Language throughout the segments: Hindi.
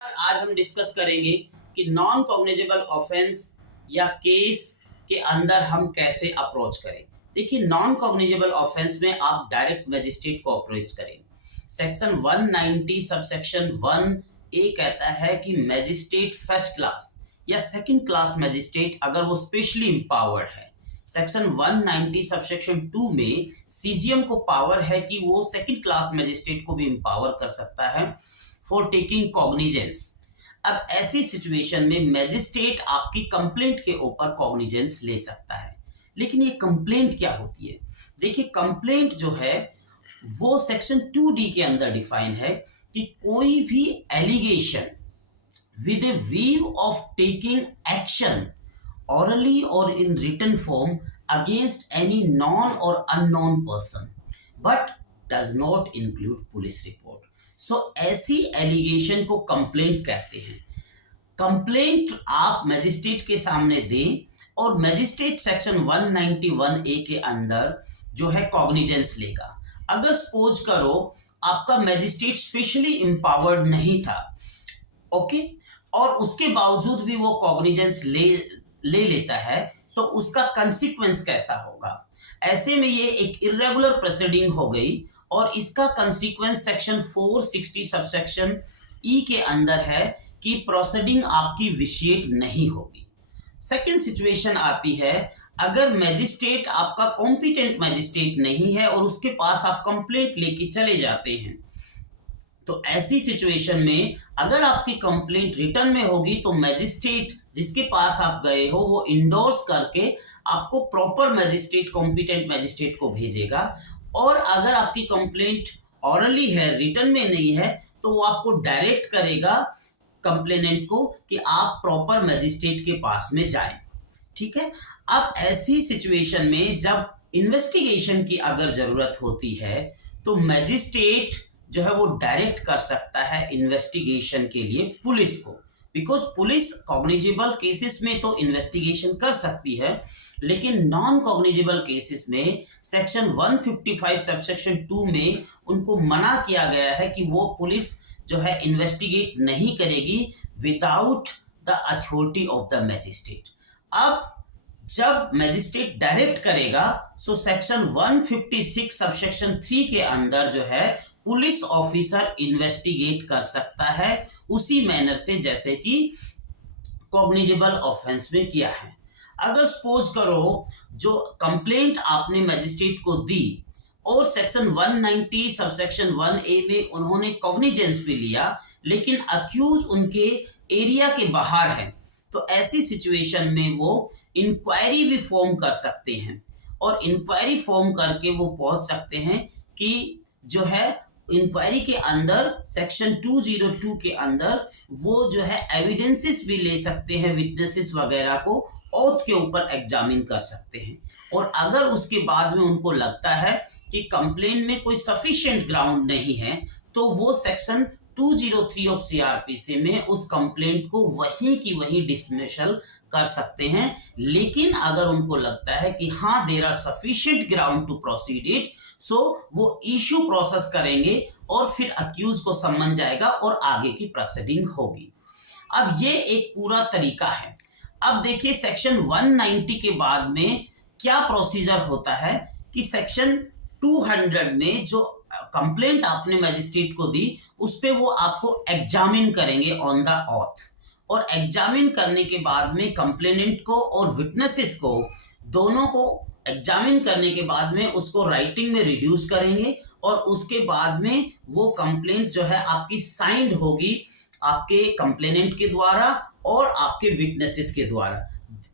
आज हम डिस्कस करेंगे कि नॉन कॉग्निजेबल ऑफेंस या केस के अंदर हम कैसे अप्रोच करें। देखिए, नॉन कॉग्निजेबल ऑफेंस में आप डायरेक्ट मजिस्ट्रेट को अप्रोच करेंगे। सेक्शन 190 सबसेक्शन 1 ए कहता है कि मजिस्ट्रेट फर्स्ट क्लास या सेकंड क्लास मजिस्ट्रेट अगर वो स्पेशली इंपावर्ड है। सेक्शन 190 सबसेक्शन 2 में सीजीएम को पावर है कि वो सेकंड क्लास मजिस्ट्रेट को भी इंपावर कर सकता है फॉर टेकिंग कॉग्निजेंस। अब ऐसी सिचुएशन में मैजिस्ट्रेट आपकी कंप्लेंट के ऊपर कॉग्निजेंस ले सकता है। लेकिन ये कंप्लेंट क्या होती है? देखिए, कंप्लेंट जो है वो सेक्शन 2D के अंदर डिफाइन है कि कोई भी allegation with a view of taking action orally or in written form against any known or unknown person but does not include police report. So ऐसी एलिगेशन को कंप्लेंट कहते हैं। कंप्लेंट आप मजिस्ट्रेट के सामने दें और मजिस्ट्रेट सेक्शन 191 ए के अंदर जो है कॉग्निजेंस लेगा। अगर सपोज करो आपका मजिस्ट्रेट स्पेशली एम्पावर्ड नहीं था, ओके, और उसके बावजूद भी वो कॉग्निजेंस ले लेता है, तो उसका कंसिक्वेंस कैसा होगा? ऐसे में ये एक इरेगुलर प्रोसीडिंग हो गई और इसका कंसिक्वेंस सेक्शन 460 सबसेक्शन ई के अंदर है कि प्रोसीडिंग आपकी विशिएट नहीं होगी। सेकंड सिचुएशन आती है, अगर मैजिस्ट्रेट आपका कॉम्पिटेंट मैजिस्ट्रेट नहीं है और उसके पास आप कंप्लेंट लेके चले जाते हैं, तो ऐसी सिचुएशन में अगर आपकी कंप्लेंट रिटर्न में होगी तो मैजिस्ट्रेट जिसके पास आप गए हो वो इंडोर्स करके आपको प्रॉपर मैजिस्ट्रेट कॉम्पिटेंट मैजिस्ट्रेट को भेजेगा। और अगर आपकी कंप्लेंट ऑरली है, रिटर्न में नहीं है, तो वो आपको डायरेक्ट करेगा कंप्लेनेंट को कि आप प्रॉपर मैजिस्ट्रेट के पास में जाएं। ठीक है। अब ऐसी सिचुएशन में जब इन्वेस्टिगेशन की अगर जरूरत होती है तो मैजिस्ट्रेट जो है वो डायरेक्ट कर सकता है इन्वेस्टिगेशन के लिए पुलिस को, बिकॉज पुलिस कॉग्निजेबल केसेस में तो इन्वेस्टिगेशन कर सकती है, लेकिन नॉन कॉग्निजेबल केसेस में सेक्शन 155 सबसेक्शन 2 में उनको मना किया गया है कि वो पुलिस जो है इन्वेस्टिगेट नहीं करेगी without the authority of the magistrate. अब जब मैजिस्ट्रेट डायरेक्ट करेगा सो सेक्शन 156 सबसेक्शन 3 के अंदर जो है पुलिस ऑफिसर इन्वेस्टिगेट कर सकता है उसी मैनर से जैसे कि कॉग्निजेबल ऑफेंस में किया है। अगर सपोज करो जो कंप्लेंट आपने मैजिस्ट्रेट को दी और सेक्शन 190 सबसेक्शन 1A में उन्होंने कॉग्निजेंस भी लिया, लेकिन अक्यूज उनके एरिया के बाहर है, तो ऐसी सिचुएशन में वो इंक्वायरी भी फॉर्म कर सकते हैं और इंक्वायरी फॉर्म करके वो पहुंच सकते हैं कि जो है इंक्वायरी के अंदर सेक्शन 202 के अंदर वो जो है एविडेंसेस भी ले सकते हैं, विटनेसेस वगैरह को ओथ के ऊपर एग्जामिन कर सकते हैं। और अगर उसके बाद में उनको लगता है कि कंप्लेंट में कोई सफिशिएंट ग्राउंड नहीं है तो वो सेक्शन 203 ऑफ सीआरपीसी में उस कंप्लेंट को वहीं की वहीं डिसमिसल कर सकते हैं। लेकिन अगर उनको लगता है कि हाँ there are sufficient ground to proceed it, so वो इशू प्रोसेस करेंगे और फिर अक्यूज को समन जाएगा और आगे की प्रोसीडिंग होगी। अब ये एक पूरा तरीका है। अब देखिए सेक्शन 190 के बाद में क्या प्रोसीजर होता है कि सेक्शन 200 में जो कंप्लेंट आपने मैजिस्ट्रेट को दी उस पे वो आपको एग्जामिन करेंगे ऑन द ऑथ, और एग्जामिन करने के बाद में कंप्लेनेंट को और विटनेसेस को दोनों को एग्जामिन करने के बाद में उसको राइटिंग में रिड्यूस करेंगे और उसके बाद में वो कंप्लेंट जो है आपकी साइंड होगी आपके कंप्लेनेंट के द्वारा और आपके विटनेसेस के द्वारा।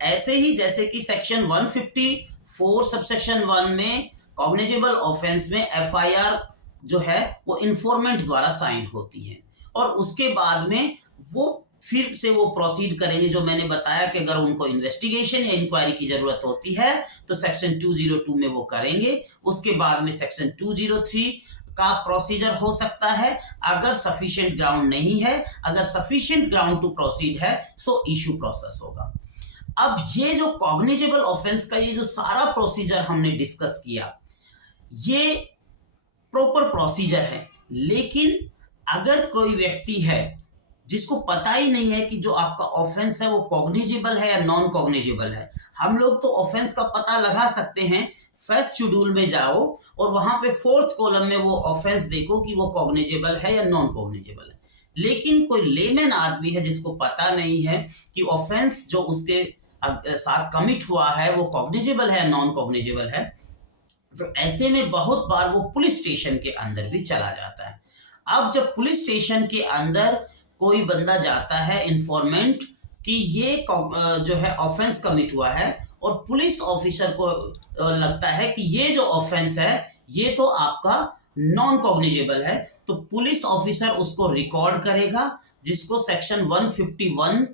ऐसे ही जैसे कि सेक्शन 154 सबसेक्शन 1 में कॉग्निजेबल ऑफेंस में एफआईआर जो है वो इन्फॉर्मेंट द्वारा साइन होती है और उसके बाद में वो फिर से वो प्रोसीड करेंगे। जो मैंने बताया कि अगर उनको इन्वेस्टिगेशन या इंक्वायरी की जरूरत होती है तो सेक्शन 202 में वो करेंगे। उसके बाद में सेक्शन 203 का प्रोसीजर हो सकता है अगर सफिशिएंट ग्राउंड नहीं है, अगर सफिशिएंट ग्राउंड टू प्रोसीड है सो इशू प्रोसेस होगा। अब ये जो कॉग्निजेबल ऑफेंस का ये जो सारा प्रोसीजर हमने डिस्कस किया ये प्रॉपर प्रोसीजर है, लेकिन अगर कोई व्यक्ति है जिसको पता ही नहीं है कि जो आपका ऑफेंस है वो कॉग्निजेबल है या नॉन कॉग्निजेबल है। हम लोग तो ऑफेंस का पता लगा सकते हैं, फर्स्ट शेड्यूल में जाओ और वहां पे फोर्थ कॉलम में वो ऑफेंस देखो कि वो कॉग्निजेबल है या नॉन कॉग्निजेबल है। लेकिन कोई लेमैन आदमी है जिसको पता नहीं है कि ऑफेंस जो उसके साथ कमिट हुआ है वो कॉग्निजेबल है या नॉन कॉग्निजेबल है, तो ऐसे में बहुत बार वो पुलिस स्टेशन के अंदर भी चला जाता है। अब जब पुलिस स्टेशन के अंदर कोई बंदा जाता है इन्फॉर्मेंट कि ये जो है ऑफेंस कमिट हुआ है, और पुलिस ऑफिसर को लगता है कि ये जो ऑफेंस है ये तो आपका नॉन कॉग्निजेबल है, तो पुलिस ऑफिसर उसको रिकॉर्ड करेगा, जिसको सेक्शन 151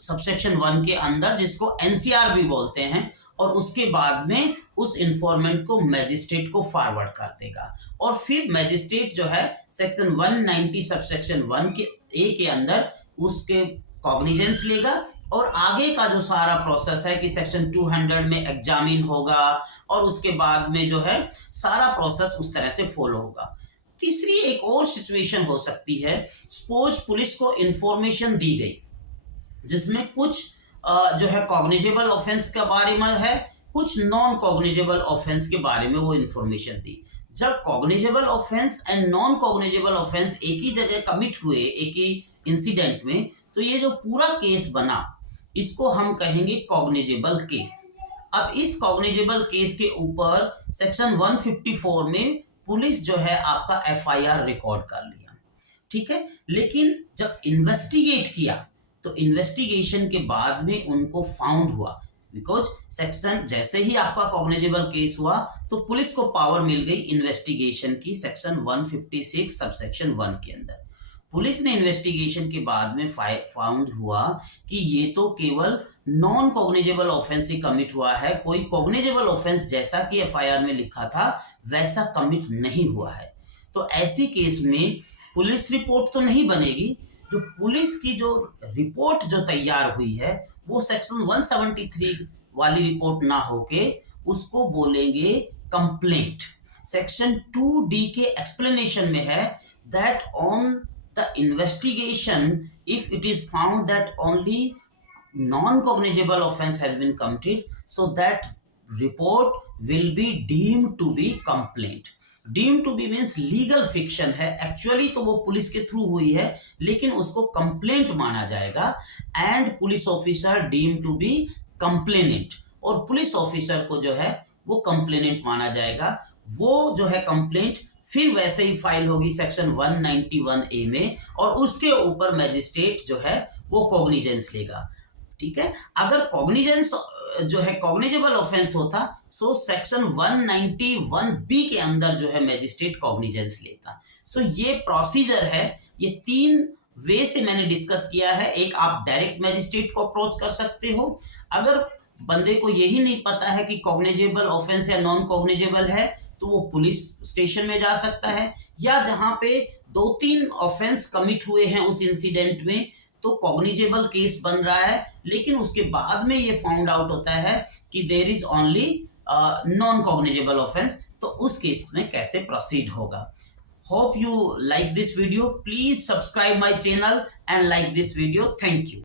सबसेक्शन 1 के अंदर, जिसको एनसीआर भी बोलते हैं, और उसके बाद में उस इंफॉर्मेंट को मैजिस्ट्रेट को फॉरवर्ड कर देगा। और फिर मैजिस्ट्रेट जो है सेक्शन 190 सबसेक्शन 1 के ए के अंदर उसके कॉग्निजेंस लेगा, और आगे का जो सारा प्रोसेस है कि सेक्शन 200 में एग्जामिन होगा, और उसके बाद में जो है सारा प्रोसेस उस तरह से फॉलो होगा। तीसरी एक और सिचुएशन हो सकती है, सपोज पुलिस को इंफॉर्मेशन दी गई जिसमें कुछ जो है कॉग्निजेबल ऑफेंस के बारे में है, कुछ नॉन कॉग्निजेबल ऑफेंस के बारे में वो इंफॉर्मेशन दी। जब cognizable offence and non cognizable offence एक ही जगह कमिट हुए एक ही इंसिडेंट में, तो ये जो पूरा केस बना इसको हम कहेंगे कॉग्निजेबल केस। अब इस कॉग्निजेबल केस के ऊपर सेक्शन 154 में पुलिस जो है आपका एफआईआर रिकॉर्ड कर लिया, ठीक है। लेकिन जब इन्वेस्टिगेट किया तो इन्वेस्टिगेशन के बाद में उनको फाउंड हुआ, बिकॉज सेक्शन जैसे ही आपका कॉग्निजेबल केस हुआ तो पुलिस को पावर मिल गई इन्वेस्टिगेशन की, सेक्शन 156 सबसेक्शन 1 के अंदर। पुलिस ने इन्वेस्टिगेशन के बाद में फाउंड हुआ कि ये तो केवल नॉन कॉग्निजेबल ऑफेंस ही कमिट हुआ है, कोई कॉग्निजेबल ऑफेंस जैसा कि एफआईआर में लिखा था वैसा कमिट नहीं हुआ है। तो ऐसी केस में पुलिस रिपोर्ट तो नहीं बनेगी, जो पुलिस की जो रिपोर्ट जो तैयार हुई है वो सेक्शन 173 वाली रिपोर्ट ना होके उसको बोलेंगे कंप्लेंट। सेक्शन 2D के एक्सप्लेनेशन में है that on the investigation if it is found that only non-cognizable offense has been committed, so that report will be deemed to be complaint. Deemed to be means legal fiction है, एक्चुअली तो वो पुलिस के थ्रू हुई है लेकिन उसको कंप्लेंट माना जाएगा, and police officer deem to be complainant, और पुलिस ऑफिसर को जो है वो कंप्लेनेंट माना जाएगा। वो जो है कंप्लेंट फिर वैसे ही फाइल होगी सेक्शन 191A में, और उसके ऊपर मैजिस्ट्रेट जो है वो कॉग्निजेंस लेगा, ठीक है। अगर कॉग्निजेंस जो है कॉग्निजेबल ऑफेंस होता सो सेक्शन 191B के अंदर जो है मैजिस्ट्रेट कॉग्निजेंस लेता। सो ये प्रोसीजर है, ये 3 वे से मैंने डिस्कस किया है। एक, आप डायरेक्ट मैजिस्ट्रेट को अप्रोच कर सकते हो, अगर बंदे को यही नहीं पता है कि कॉग्निजेबल ऑफेंस या नॉन कॉग्निजेबल है तो वो पुलिस स्टेशन में जा सकता है, या जहां पे 2-3 ऑफेंस कमिट हुए हैं उस इंसिडेंट में तो कॉग्निजेबल केस बन रहा है, लेकिन उसके बाद में ये फाउंड आउट होता है कि there is only non cognizable offence, तो उस केस में कैसे प्रोसीड होगा। Hope you like this video, please subscribe my channel and like this video. Thank you.